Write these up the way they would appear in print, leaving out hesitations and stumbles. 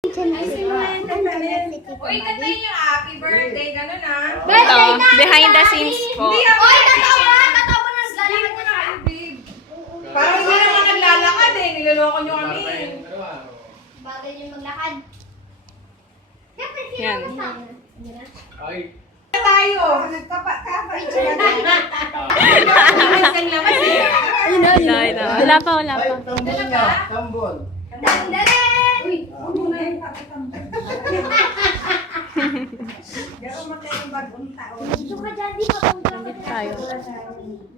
Uy, kantayin yung happy birthday, gano'n ah. Ito, behind the scenes po. Uy, totoo ba? Totoo ba na lalakad na kayo, babe? Parang hindi naman naglalakad eh. Niloloko nyo kami. Bagay yung maglakad. Yan. Ay. Tayo. Nagkapa-kapa. Wala pa. Tambol na. Tambol. Uy, huwag mo na yung papatambol. Garo mo tayo yung bagong tao. Dito ka dyan, di pa punta ka dyan. Tayo.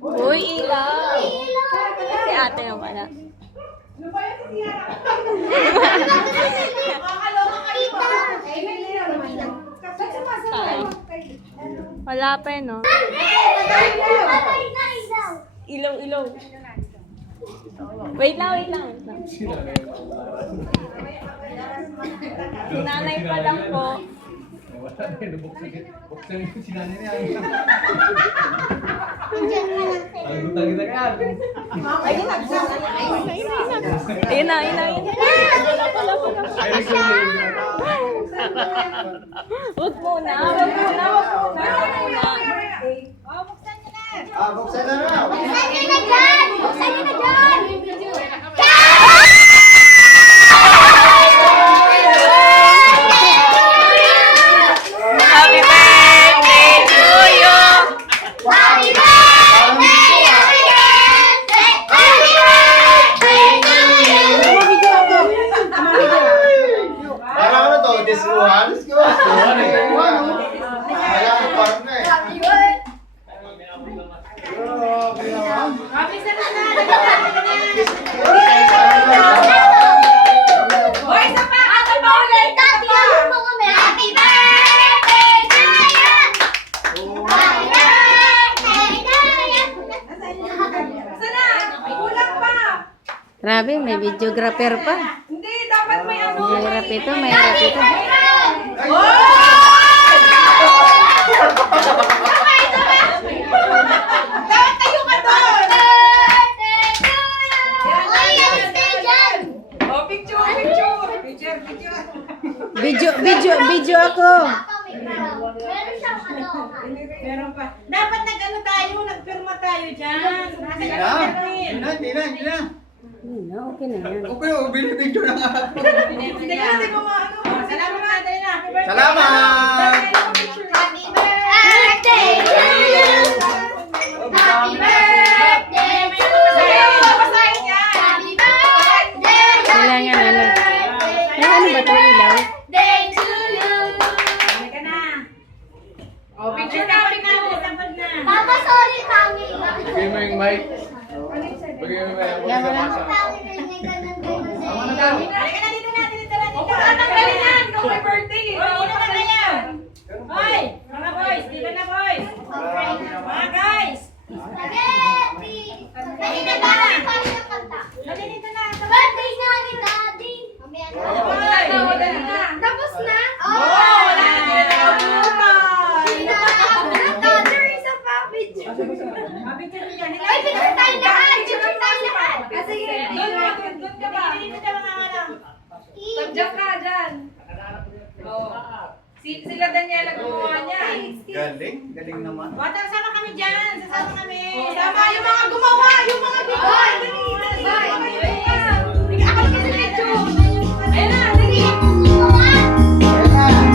Uy, ilaw. Si ate yung pala. Ano ba yung sisiyara? Makakaloka kayo ba? Eh, may linaw naman lang. Kasi sumasabay. Wala pa eh, no? Ilaw. Wait lang. Si nanay pa lang po. Wala na yun. Buksan yung sinanay niya. Ang gutang kita ka. Ayun na. Ayun na. Huwag muna. Buksan na raw. Buksan nyo na dyan! Buksan nyo na dyan! Happy birthday to you! Happy birthday! Happy birthday! Happy birthday to you! Parang ano to? Disruhan? Disruhan eh. Kaya ang partner eh. Happy birthday! Grabe naman. Happy sa na. Hoy, sa pa! Happy birthday, Tati! Ano mo kami? Happy birthday to you! Happy birthday to you! Sana? Kulang pa. Grabe, may videographer pa. Hindi, dapat may ano. Mahirap ito. Dapat tayo ka doon. Oh, picture. Video ako. Meron siyang ano. Meron pa. Dapat nag-ano tayo, nagpirma tayo dyan. Hindi na. Okay na yan. Okay, binibidyo na nga. Hindi kasi kung ano. Salamat natin na. Salamat! Happy birthday to you! Happy birthday to you! Babasahin yan. Happy birthday! Kailangan ano. Ay, ano ba ito ilaw? Day to you! Halika na. Oh, picture na. Sample na. Papa, sorry, kami. Bigay mo yung mic. Bigay mo yung mic. Yan, wala. Halika na dito na. Huwag na tanggalin yan. Kung may birthday. Huwag na tanggalin. Hoy, mga boys. Dito na, boys. Mga guys. Spaghetti! Dali na namin kami ng kanta. Dali dito na. Birthday na ni Daddy! Mamaya na. Hoy, dali na. Tapos na? Oh, wala na sila nakabutan. There is a package. Mabigyan niya. Ay, picture tayo lahat! Picture tayo lahat! Sige, doon ka ba? Dito ka mga anak. Diyan ka, dyan. Oo. Sila Daniela gumawa niya. Galing naman. Bata, sama kami dyan. Sasama kami. Sama yung mga gumawa. Yung mga bigay. Ako na kasi dito. Ayun na, dali.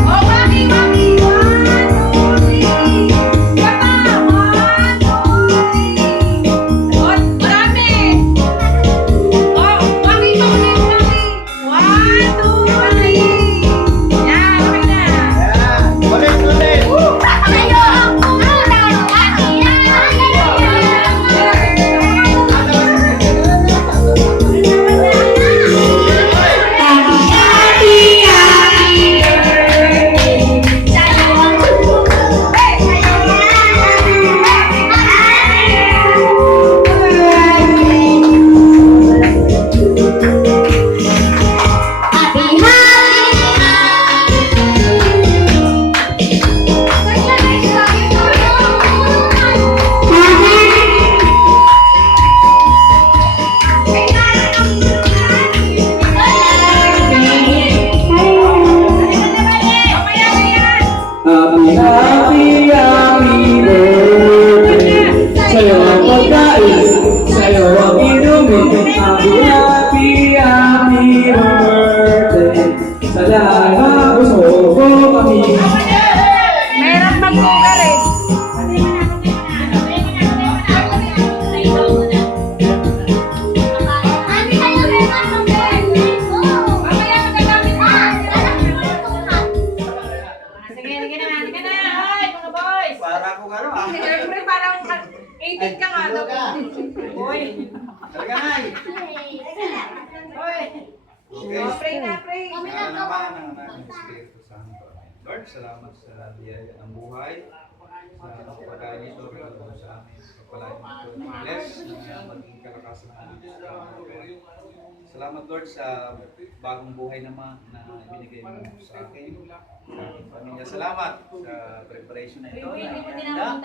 Oh, mami. 1, 2, 3. Papa, 1, 2, 3. Oh, marami. Oh, mami, mami. 1, 2, 3. Yan, okay na. Ulit! Tayo ang unang hati! Tumigil ka nga daw. Hoy. Talaga nga eh. Hoy. Okay. Pray na, pray. Kami Sana na naman ang ating Espiritu Santo. Lord, salamat sa biyaya ng buhay. Sa pagkain nito, Lord, sa amin. Pagpalain nito, bless na maging kalakasan namin sa Lord. Salamat, Lord, sa bagong buhay naman na ibinigay mo sa akin, sa aking pamilya. Salamat sa preparation na ito. Pray, pray, pray, Na